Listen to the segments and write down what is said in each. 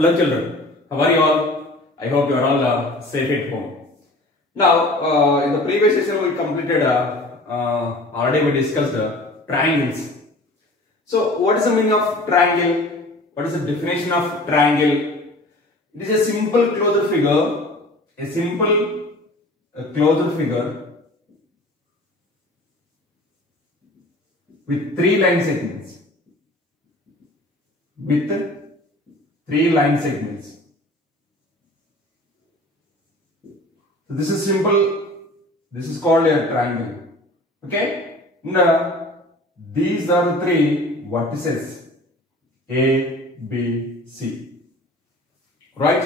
Hello children, how are you all? I hope you are all safe at home. Now, in the previous session we completed, already we discussed triangles. So, what is the meaning of triangle? What is the definition of triangle? It is a simple closed figure, closed figure with three line segments. So this is simple. This is called a triangle. Okay. Now these are the three vertices A, B, C. Right.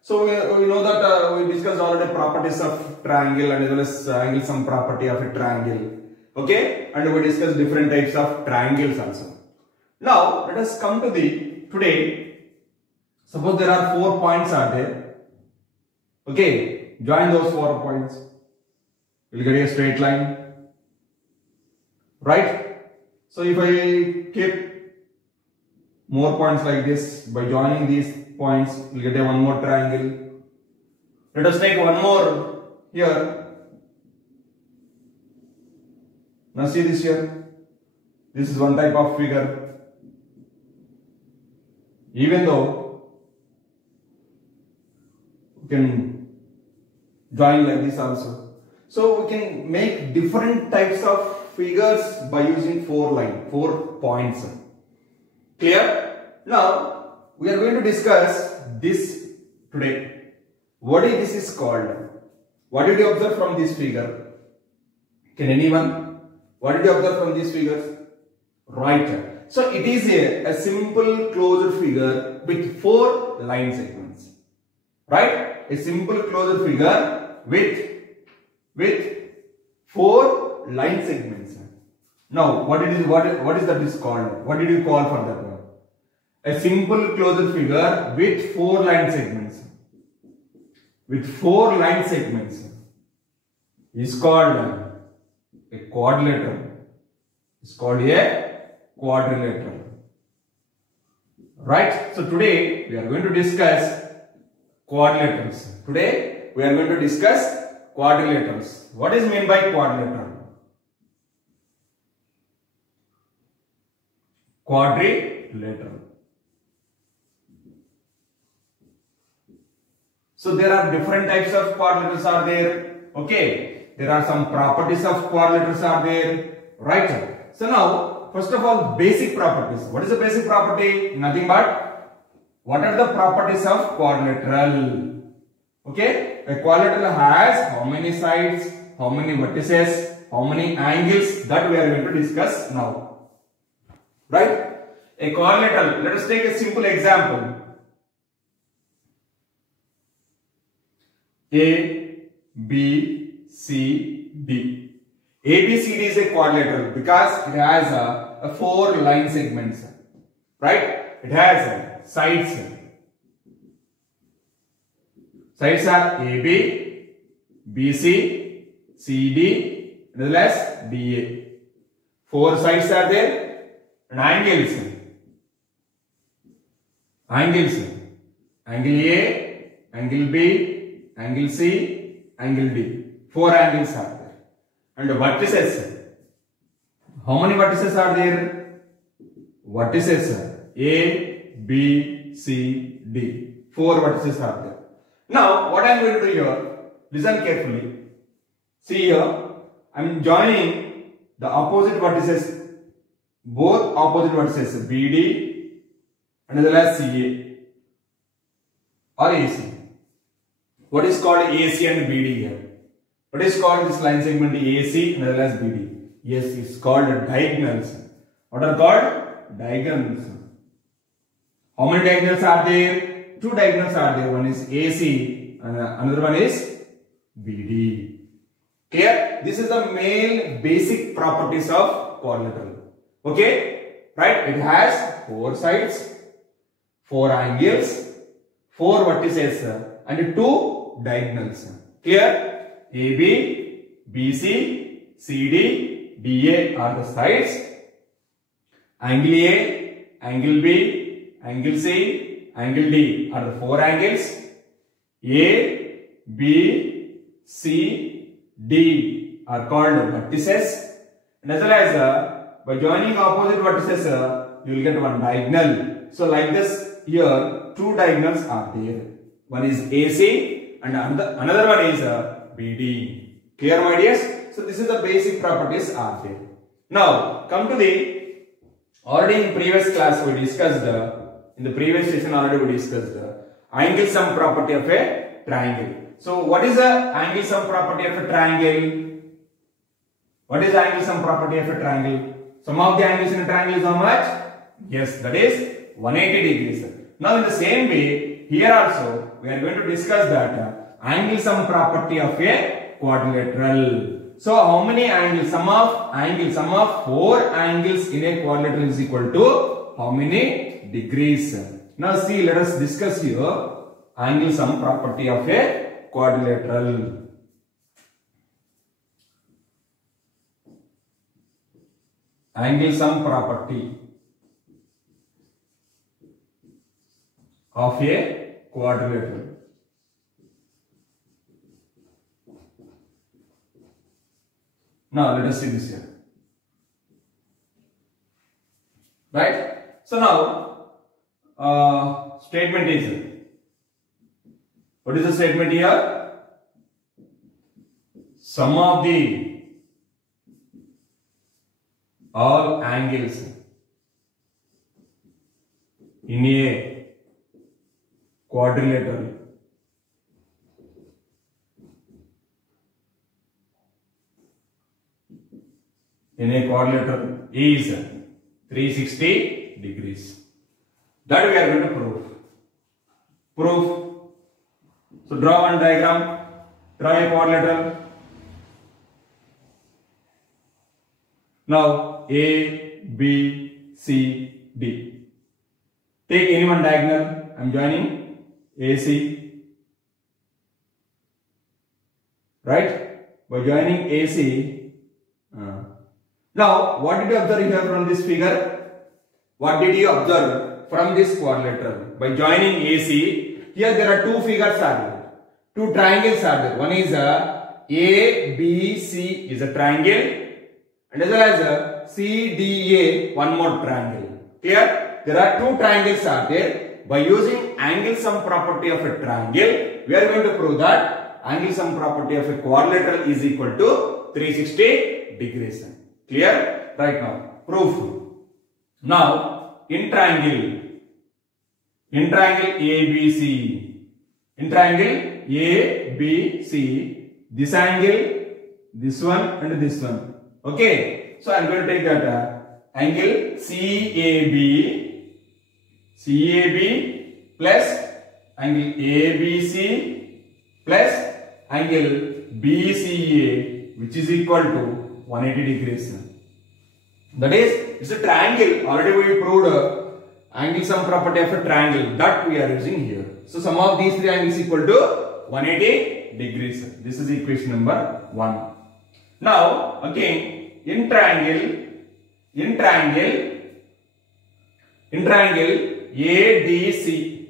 So we know that we discussed already properties of triangle and as well as angle sum property of a triangle. Okay. And we discussed different types of triangles also. Now let us come to the today. Suppose there are 4 points are there. Okay, join those 4 points. You'll get a straight line. Right? So if I keep more points like this, by joining these points, you'll get a one more triangle. Let us take one more here. Now see this here. This is one type of figure. Even though we can join like this also. So we can make different types of figures by using 4 points. Clear? Now we are going to discuss this today. What is this is called? What did you observe from this figure? Can anyone? What did you observe from these figures? Right. So it is a simple closed figure with 4 line segments. Right? A simple closed figure with 4 line segments. Now what is that is called? What did you call for that one? A simple closed figure with 4 line segments. With 4 line segments is called a quadrilateral. It's called a quadrilateral. Right? So today we are going to discuss quadrilaterals. Today we are going to discuss quadrilaterals. What is meant by quadrilateral? Quadrilateral. So there are different types of quadrilaterals are there. Okay. There are some properties of quadrilaterals are there. Right? So now, first of all, basic properties. What is the basic property? Nothing but what are the properties of quadrilateral? Okay, a quadrilateral has how many sides, how many vertices, how many angles, that we are going to discuss now. Right? A quadrilateral, let us take a simple example. A, B, C, D. ABCD is a quadrilateral because it has 4 line segments, right? It has sides. Sides are AB, BC, CD, as well as DA. 4 sides are there, and angles. Angle A, angle B, angle C, angle D. 4 angles are there. And vertices. How many vertices are there? Vertices A, B, C, D. 4 vertices are there. Now, what I am going to do here, listen carefully. See here, I am joining the opposite vertices, both opposite vertices, BD and as well as CA or AC. What is called AC and BD here? What is called this line segment AC and as well as BD? Yes, it's called diagonals. What are called? Diagonals. How many diagonals are there? 2 diagonals are there. One is AC and another one is BD. Clear? This is the main basic properties of quadrilateral. Okay? Right? It has 4 sides, 4 angles, 4 vertices and 2 diagonals. Clear? AB, BC, CD, DA are the sides. Angle A, angle B, angle C, angle D are the four angles. A, B, C, D are called vertices. And as well as by joining opposite vertices, you will get one diagonal. So like this, here two diagonals are there. One is AC and another one is BD. Clear, my dears? So this is the basic properties are there. Now come to the, already in previous class we discussed, in the previous session already we discussed angle sum property of a triangle. So what is the angle sum property of a triangle? What is the angle sum property of a triangle? Sum of the angles in a triangle is how much? Yes, that is 180 degrees. Now in the same way, here also we are going to discuss that angle sum property of a quadrilateral. So how many angles? Sum of four angles in a quadrilateral is equal to how many degrees? Now see, let us discuss here angle sum property of a quadrilateral. Angle sum property of a quadrilateral. Now let us see this here. Right? So now statement is, what is the statement here? Sum of the all angles in a quadrilateral is 360 degrees. That we are going to prove. So draw one diagram, draw a quadrilateral. Now A, B, C, D. Take any one diagonal. I am joining AC. Right? By joining AC. Now, what did you observe here from this figure? What did you observe from this quadrilateral? By joining AC, here there are two figures are there. Two triangles are there. One is ABC is a triangle, and as well as CDA, one more triangle. Here, there are two triangles are there. By using angle sum property of a triangle, we are going to prove that angle sum property of a quadrilateral is equal to 360 degrees. Clear? Right now, proof. Now, in triangle ABC, this angle, this one and this one. Okay, so I am going to take that angle CAB plus angle ABC plus angle BCA, which is equal to 180 degrees. That is, it's a triangle. Already we proved angle sum property of a triangle that we are using here. So sum of these three angles equal to 180 degrees. This is equation number 1. Now again, in triangle ADC,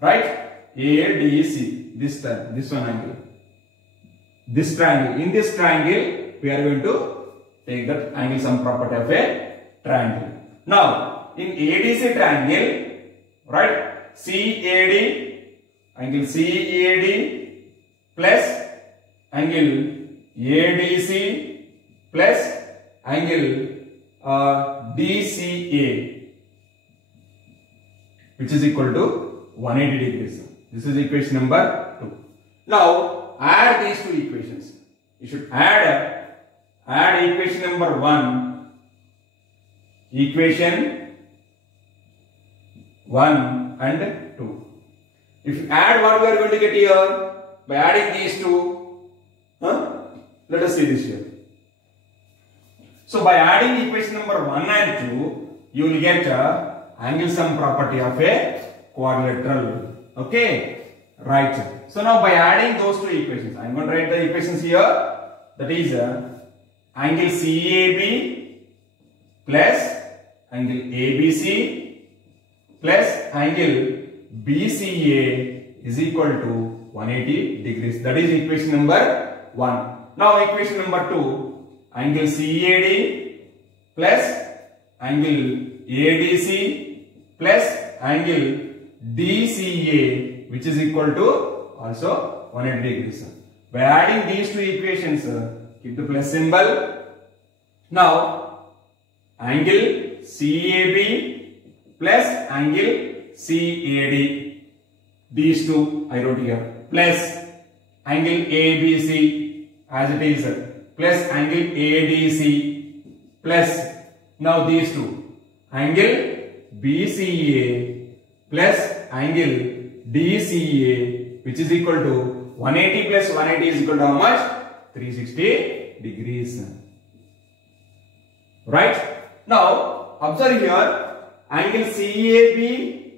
right? ADC, this one angle, this triangle. In this triangle, we are going to take that angle sum property of a triangle. Now, in ADC triangle, right? Angle CAD plus angle ADC plus angle DCA, which is equal to 180 degrees. This is equation number 2. Now, add these two equations. You should add equation number 1, equation 1 and 2. If you add, what we are going to get here? By adding these two, let us see this here. So by adding equation number 1 and 2, you will get angle sum property of a quadrilateral. Okay, right. So now by adding those two equations, I am going to write the equations here. That is angle CAB plus angle ABC plus angle BCA is equal to 180 degrees. That is equation number 1. Now equation number 2, angle CAD plus angle ADC plus angle DCA, which is equal to also 180 degrees. By adding these two equations, keep the plus symbol. Now angle CAB plus angle CAD, these two I wrote here, plus angle ABC as it is, plus angle ADC, plus now these two, angle BCA plus angle DCA, which is equal to 180 plus 180 is equal to how much? 360 degrees. Right? Now observe here, angle CAB,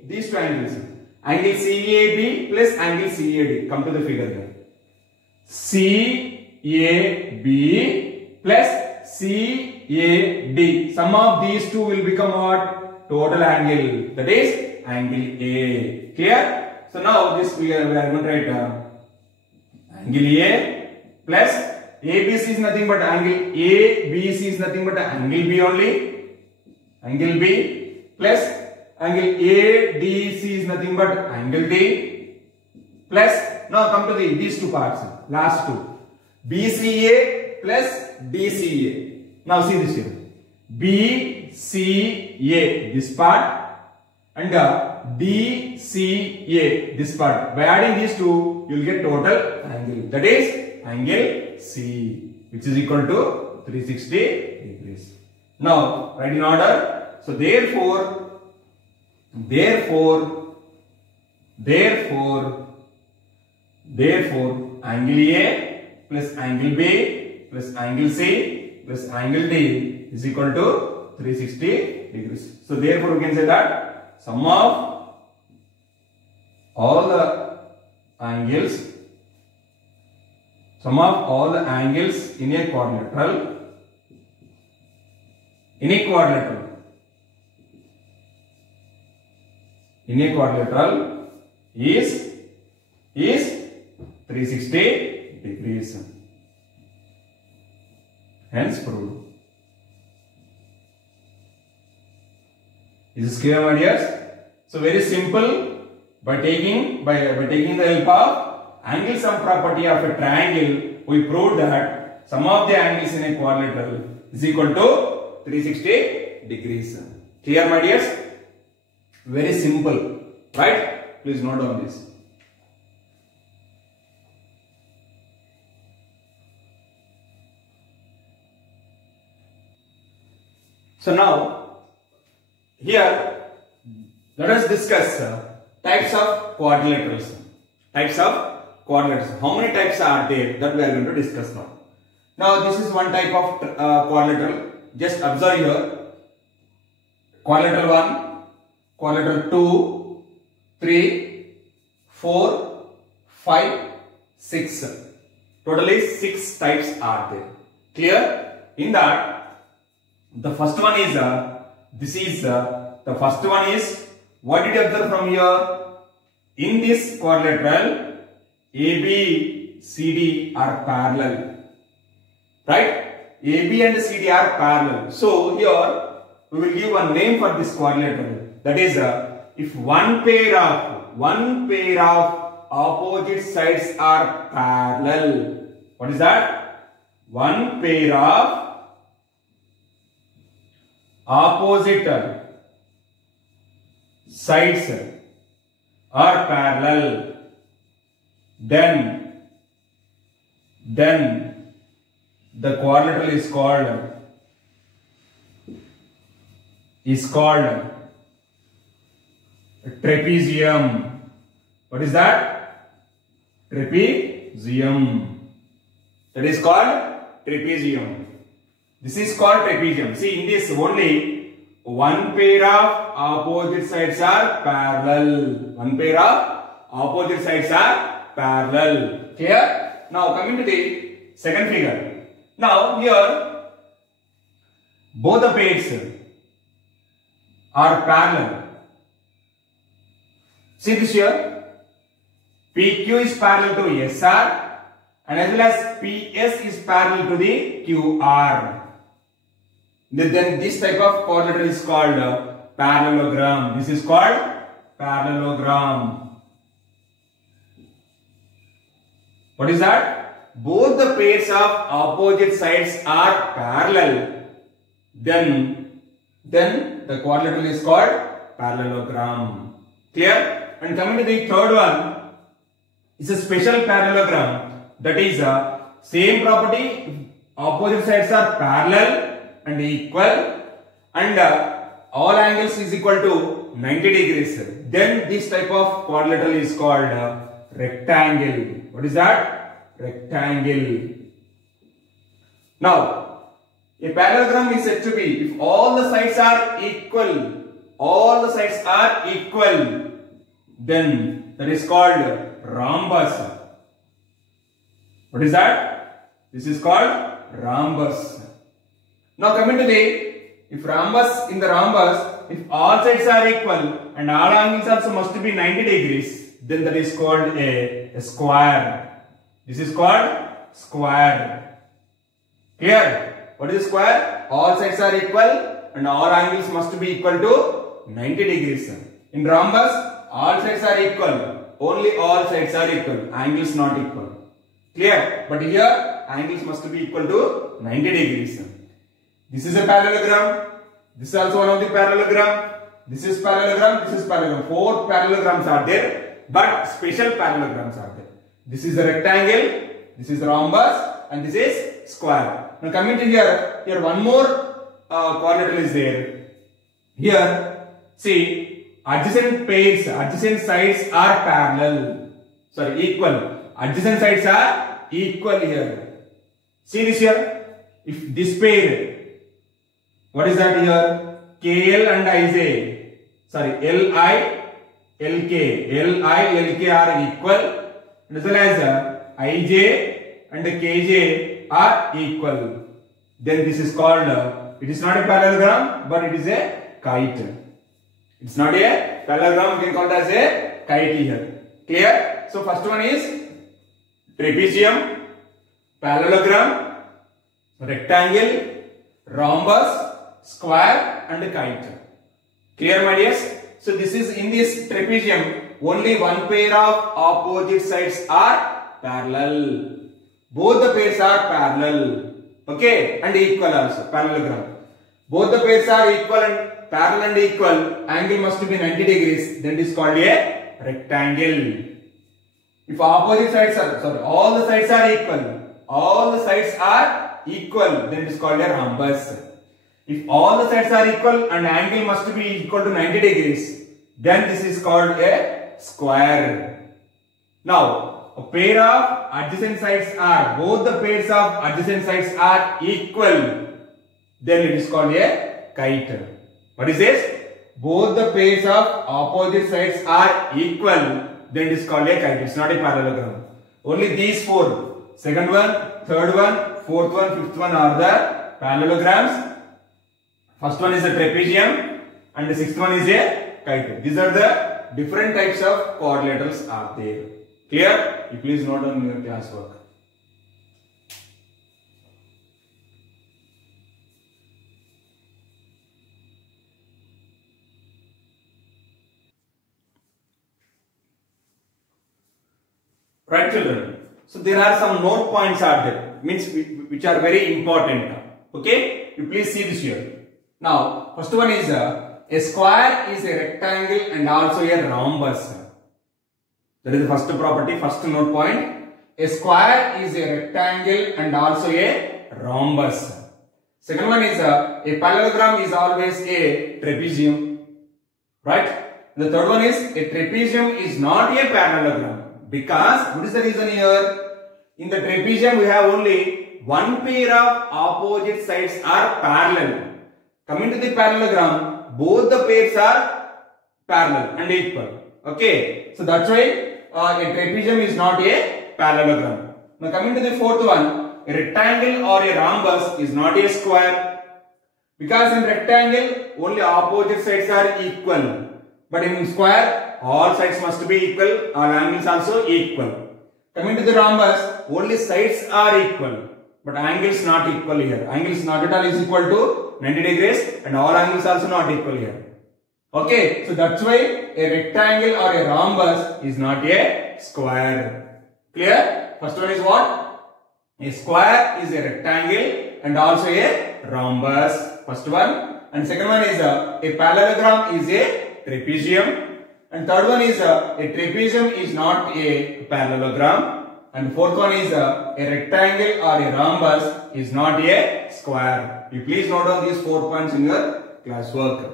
these two angles, angle CAB plus angle CAD, come to the figure here. CAB plus CAD, sum of these two will become what? Total angle, that is angle A. Clear? So now this we are going to write angle A plus ABC is nothing but angle ABC is nothing but angle B only. Angle B plus angle ADC is nothing but angle D plus, now come to these two parts, last two, BCA plus DCA. Now see this here, BCA this part and DCA this part. By adding these two, you will get total angle, that is angle C, which is equal to 360 degrees. Now write in order. So therefore angle A plus angle B plus angle C plus angle D is equal to 360 degrees. So therefore we can say that sum of all the angles in a quadrilateral is 360 degrees. Hence proved. Is this clear, my dears? So very simple. By taking the help of angle sum property of a triangle, we proved that sum of the angles in a quadrilateral is equal to 360 degrees. Clear, my dears? Very simple, right? Please note down this. So now, here, let us discuss types of quadrilaterals. How many types are there? That we are going to discuss now. Now, this is one type of quadrilateral. Just observe here. Quadrilateral 1, quadrilateral 2, 3, 4, 5, 6. Totally 6 types are there. Clear? In that, the first one is what did you observe from here? In this quadrilateral, AB, CD are parallel. Right? AB and CD are parallel. So here we will give one name for this quadrilateral. That is, if one pair of opposite sides are parallel. What is that? One pair of opposite sides are parallel, then the quadrilateral is called trapezium. What is that? Trapezium. That is called trapezium. This is called trapezium. See, in this only one pair of opposite sides are parallel. Clear? Now coming to the second figure. Now here both the pairs are parallel. See this here. PQ is parallel to SR and as well as PS is parallel to the QR. Then this type of quadrilateral is called parallelogram. This is called parallelogram. What is that? Both the pairs of opposite sides are parallel. Then the quadrilateral is called parallelogram. Clear? And coming to the third one, is a special parallelogram. That is same property, opposite sides are parallel and equal, and all angles is equal to 90 degrees. Then this type of quadrilateral is called rectangle. What is that? Rectangle. Now, a parallelogram is said to be if all the sides are equal. All the sides are equal. Then that is called rhombus. What is that? This is called rhombus. Now coming to if in the rhombus, if all sides are equal and all angles also must be 90 degrees, then that is called a square. This is called square. Clear? What is square? All sides are equal and all angles must be equal to 90 degrees. In rhombus, all sides are equal. Only all sides are equal. Angles not equal. Clear? But here, angles must be equal to 90 degrees. This is a parallelogram. This is also one of the parallelogram. This is parallelogram. This is parallelogram. 4 parallelograms are there, but special parallelograms are there. This is a rectangle. This is rhombus, and this is square. Now coming to here one more quadrilateral is there. Here. See, adjacent pairs, adjacent sides are parallel. Sorry, equal. Adjacent sides are equal here. See this here. If this pair, what is that here? KL and IJ. Sorry, LI, LK. LI, LK are equal. As well as IJ and KJ are equal. Then this is called, it is not a parallelogram, but it is a kite. It's not a parallelogram, we can call it as a kite here. Clear? So first one is trapezium, parallelogram, rectangle, rhombus, square and kite. Clear, my dears? So this is in this trapezium, only one pair of opposite sides are parallel. Both the pairs are parallel. Okay, and equal also, parallelogram. Both the pairs are equal and parallel and equal, angle must be 90 degrees, then it is called a rectangle. If opposite sides are, all the sides are equal, then it is called a rhombus. If all the sides are equal and angle must be equal to 90 degrees, then this is called a square. Now, a pair of adjacent sides are, both the pairs of adjacent sides are equal, then it is called a kite. What is this? Both the pairs of opposite sides are equal, then it is called a kite. It is not a parallelogram. Only these 4, second one, third one, fourth one, fifth one are the parallelograms. First one is a trapezium and the sixth one is a kite. These are the different types of quadrilaterals are there. Clear? You please note on your class work. Right, children? So there are some note points are there, means which are very important. Okay? You please see this here. Now, first one is a square is a rectangle and also a rhombus. That is the first property, first note point. A square is a rectangle and also a rhombus. Second one is a parallelogram is always a trapezium. Right? The third one is a trapezium is not a parallelogram. Because, what is the reason here? In the trapezium we have only one pair of opposite sides are parallel. Coming to the parallelogram, both the pairs are parallel and equal. Okay, so that's why a trapezium is not a parallelogram. Now coming to the fourth one, a rectangle or a rhombus is not a square. Because in rectangle, only opposite sides are equal. But in square, all sides must be equal, all angles also equal. Coming to the rhombus, only sides are equal, but angles not equal here. Angles not at all is equal to 90 degrees and all angles also not equal here. Okay, so that's why a rectangle or a rhombus is not a square. Clear? First one is what? A square is a rectangle and also a rhombus. First one. And second one is a parallelogram is a trapezium. And third one is a trapezium is not a parallelogram. And fourth one is a rectangle or a rhombus is not a square. You please note down these 4 points in your classwork.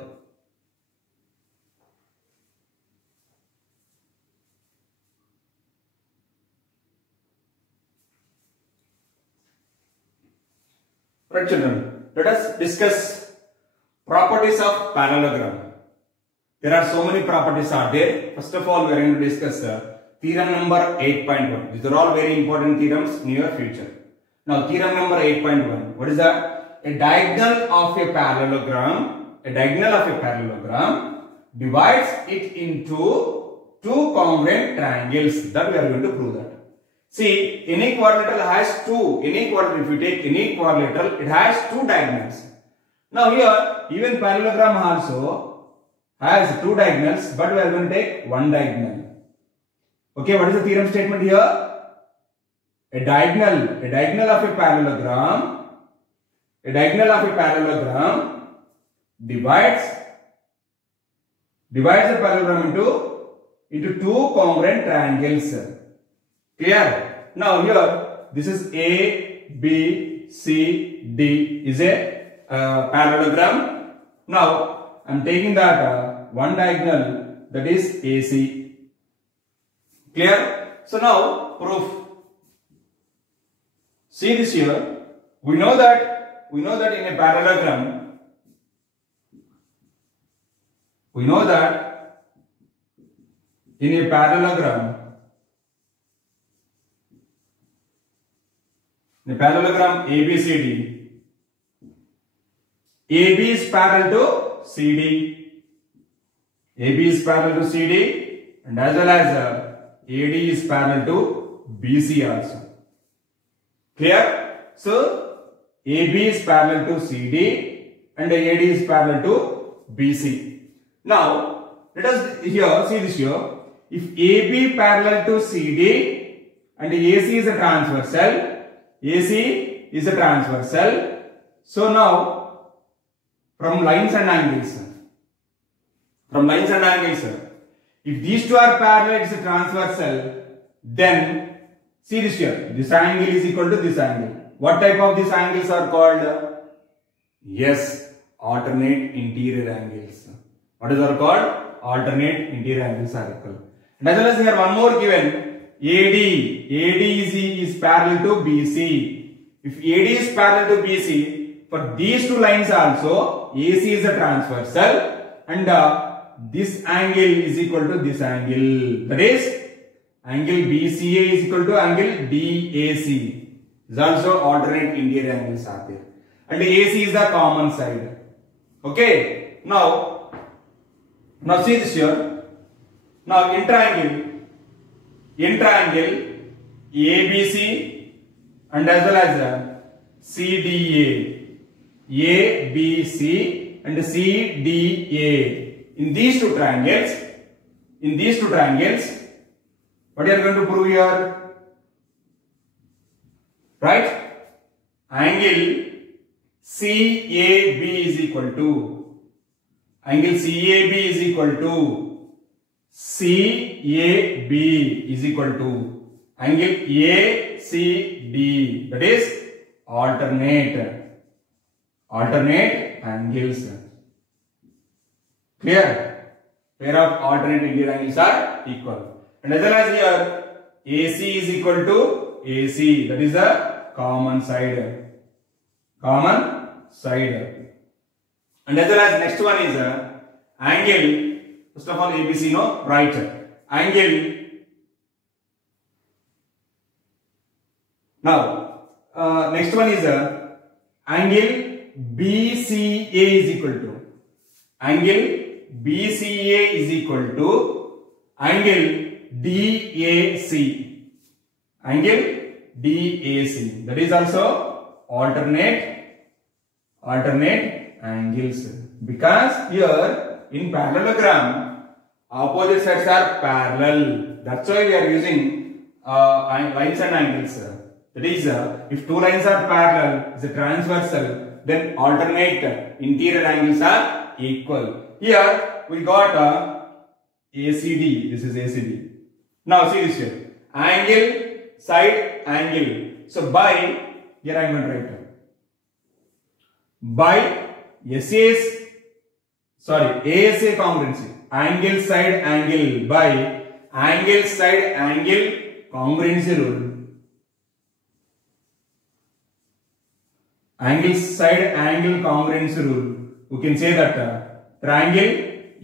Right children, let us discuss properties of parallelogram. There are so many properties are there. First of all, we are going to discuss theorem number 8.1. These are all very important theorems in your future. Now, theorem number 8.1. What is that? A diagonal of a parallelogram divides it into two congruent triangles. That we are going to prove that. See, any quadrilateral has two. If you take any quadrilateral, it has two diagonals. Now here, even parallelogram also has two diagonals, but we are going to take one diagonal. Okay, what is the theorem statement here? A diagonal of a parallelogram divides the parallelogram into two congruent triangles. Clear? Now here, this is A, B, C, D is a parallelogram. Now, I am taking that one diagonal, that is AC. Clear? So now, proof. See this here. We know that in a parallelogram, in a parallelogram ABCD, AB is parallel to CD, and as well as AD is parallel to BC also. Clear? So AB is parallel to CD and AD is parallel to BC. Now let us here see this here. If AB parallel to CD and AC is a transversal, so now from lines and angles, if these two are parallel, it's a transversal, then see this here, this angle is equal to this angle. What type of these angles are called? Yes, alternate interior angles. What is are called? Alternate interior angles are equal. And as well as here one more given, AD is parallel to BC. If AD is parallel to BC, for these two lines also, AC is a transversal and this angle is equal to this angle. That is, angle BCA is equal to angle DAC. Is also alternate interior angles are there. And AC is the common side. Okay. Now see this here. Now in triangle ABC and as well as CDA, ABC and CDA. In these two triangles, what you are going to prove here? Right? Angle CAB is equal to angle ACD, that is alternate angles. Clear? Pair of alternate interior angles are equal. And as well as here AC is equal to AC, that is the common side. And as well as next one is angle. First of all, ABC, no, right. Angle. Now, next one is angle BCA is equal to angle BCA is equal to angle DAC. Angle DAC. That is also alternate angles. Because here in parallelogram, opposite sides are parallel. That's why we are using lines and angles. That is, if two lines are parallel, it's a transversal, then alternate interior angles are equal. Here we got ACD. This is ACD. Now see this here. Angle, side, angle. So by, here I am going to write. By ASA congruency. Angle, side, angle. By angle, side, angle congruency rule. Angle, side, angle congruency rule. We can say that triangle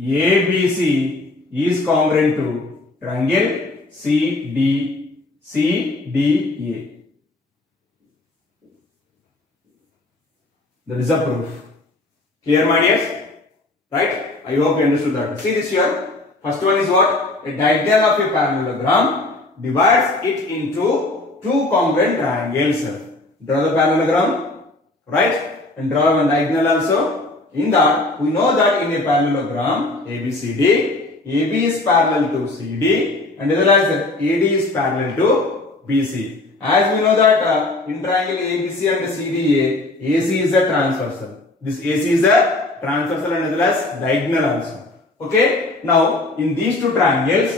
ABC is congruent to triangle CDA. That is a proof. Clear, my dears? Right? I hope you understood that. See this here. First one is what? A diagonal of a parallelogram divides it into two congruent triangles. Draw the parallelogram, right? And draw one diagonal also. In that, we know that in a parallelogram ABCD, AB is parallel to CD and as well as AD is parallel to BC. As we know that in triangle ABC and CDA, AC is a transversal. This AC is a transversal and as well as diagonal also. Okay. Now, in these two triangles,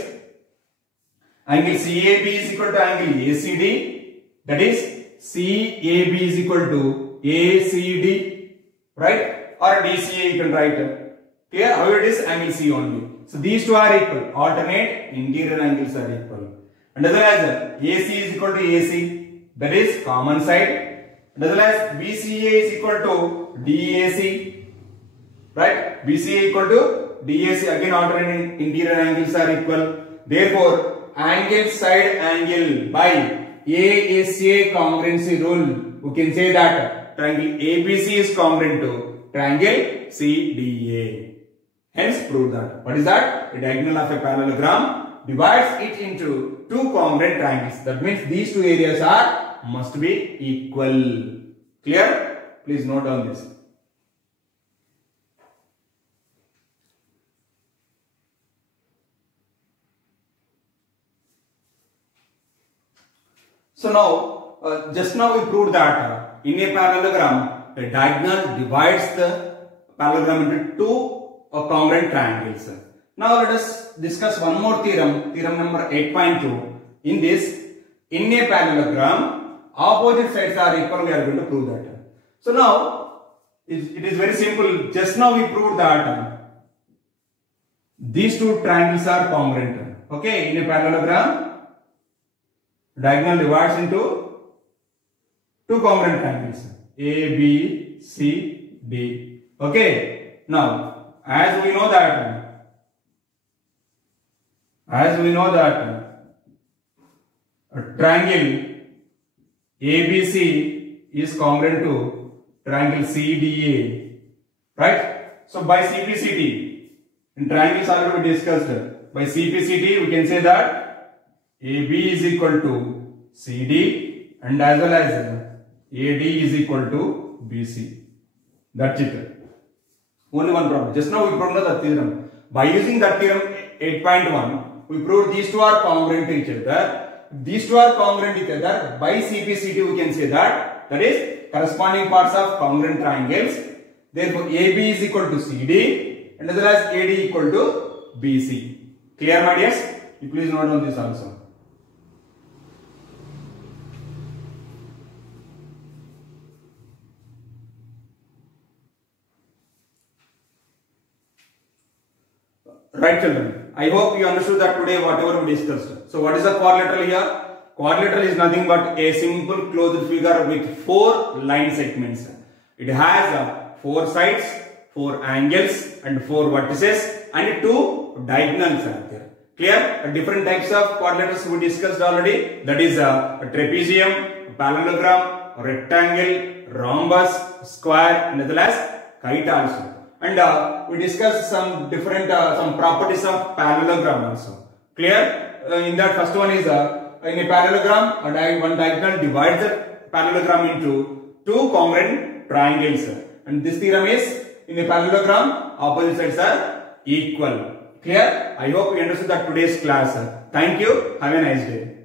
angle CAB is equal to angle ACD. That is, CAB is equal to ACD. Right? Or DCA you can write. Clear? How it is? Angle C only. So these two are equal. Alternate interior angles are equal. And as well as AC is equal to AC. That is common side. And as well as BCA is equal to DAC. Right? BCA equal to DAC. Again alternate interior angles are equal. Therefore, angle side angle by ASA congruency rule. We can say that triangle ABC is congruent to triangle CDA. Hence prove that. What is that? A diagonal of a parallelogram divides it into two congruent triangles. That means these two areas must be equal. Clear? Please note down this. So now, just now we proved that in a parallelogram, a diagonal divides the parallelogram into two congruent triangles. Now let us discuss one more theorem, theorem number 8.2. In this, in a parallelogram, opposite sides are equal. We are going to prove that. So now, it is very simple. Just now we proved that these two triangles are congruent. Okay, in a parallelogram, diagonal divides into two congruent triangles. A, B, C, D. Okay. Now, as we know that a triangle ABC is congruent to triangle CDA. Right? So, by CPCT, in triangles already discussed, by CPCT we can say that AB is equal to CD and as well as AD is equal to BC. That's it. Only one problem. Just now we proved the theorem. By using that theorem 8.1, we proved these two are congruent to each other. These two are congruent to each other. By CPCT we can say that is corresponding parts of congruent triangles. Therefore AB is equal to CD and as well as AD equal to BC. Clear, my dears? You please note on this also. Right, children. I hope you understood that today whatever we discussed. So what is a quadrilateral here? Quadrilateral is nothing but a simple closed figure with 4 line segments. It has 4 sides, 4 angles and 4 vertices and 2 diagonals are there. Clear? Different types of quadrilaterals we discussed already. That is a trapezium, a parallelogram, a rectangle, rhombus, square and as well as kite also. And we discussed some different some properties of parallelogram also. Clear? In that first one is in a parallelogram, one diagonal divides the parallelogram into two congruent triangles. And this theorem is in a parallelogram, opposite sides are equal. Clear? I hope you understood that today's class. Thank you. Have a nice day.